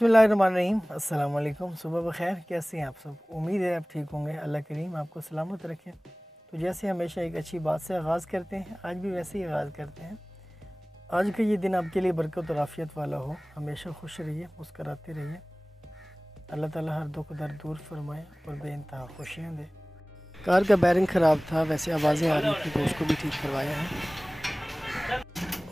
बिस्मिल्लाहिर्रहमानिर्रहीम। अस्सलाम वालेकुम। सुबह बखैर। कैसे हैं आप सब? उम्मीद है आप ठीक होंगे। अल्लाह करीम आपको सलामत रखे। तो जैसे हमेशा एक अच्छी बात से आगाज़ करते हैं, आज भी वैसे ही आगाज़ करते हैं। आज का ये दिन आपके लिए बरकत और आफ़ियत वाला हो। हमेशा खुश रहिए, मुस्कराते रहिए। अल्लाह ताला हर दुख दर्द दूर फरमाए और बेइंतहा खुशियाँ दे। कार का बैरिंग ख़राब था, वैसे आवाज़ें आ रही थी तो उसको भी ठीक करवाया है।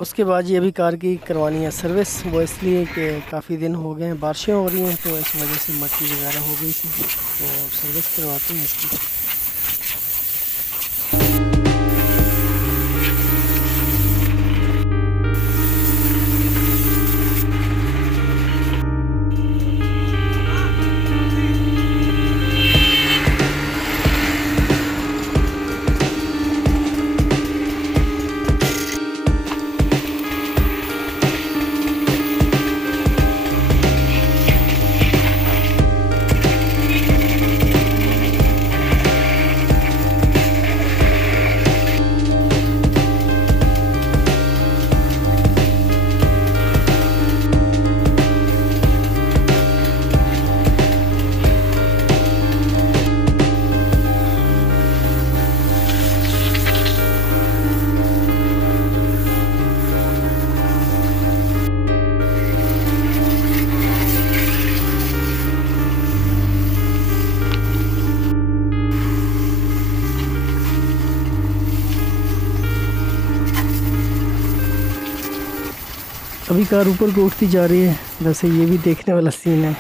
उसके बाद ये अभी कार की करवानी है सर्विस। वो इसलिए कि काफ़ी दिन हो गए हैं, बारिशें हो रही हैं तो इस वजह से मट्टी वगैरह हो गई थी, तो सर्विस करवाते हैं इसकी। अभी कार ऊपर को उठती जा रही है, वैसे ये भी देखने वाला सीन है।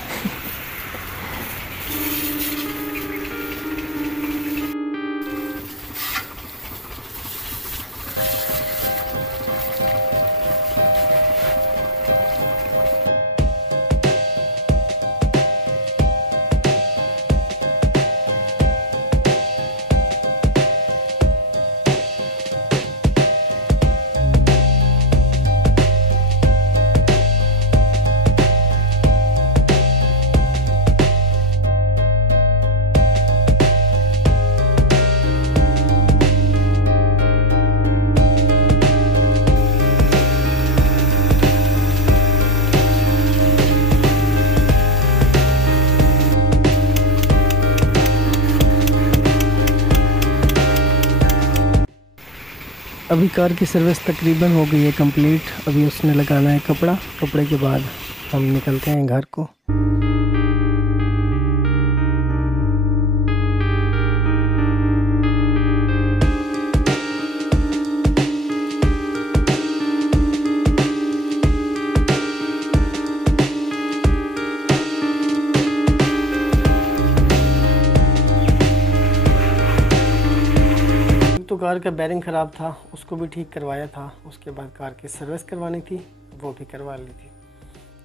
अभी कार की सर्विस तकरीबन हो गई है कंप्लीट। अभी उसने लगाना है कपड़ा, कपड़े के बाद हम निकलते हैं घर को। तो कार का बैरिंग ख़राब था, उसको भी ठीक करवाया था। उसके बाद कार की सर्विस करवानी थी, वो भी करवा ली थी।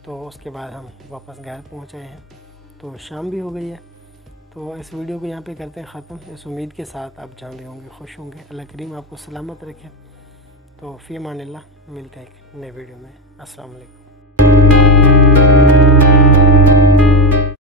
तो उसके बाद हम वापस घर पहुँचे हैं। तो शाम भी हो गई है। तो इस वीडियो को यहाँ पे करते हैं ख़त्म। इस उम्मीद के साथ आप जहाँ भी होंगे खुश होंगे। अल्लाह करीम आपको सलामत रखे। तो फ़ी अमानिल्लाह, मिलते हैं एक नए वीडियो में। अस्सलाम वालेकुम।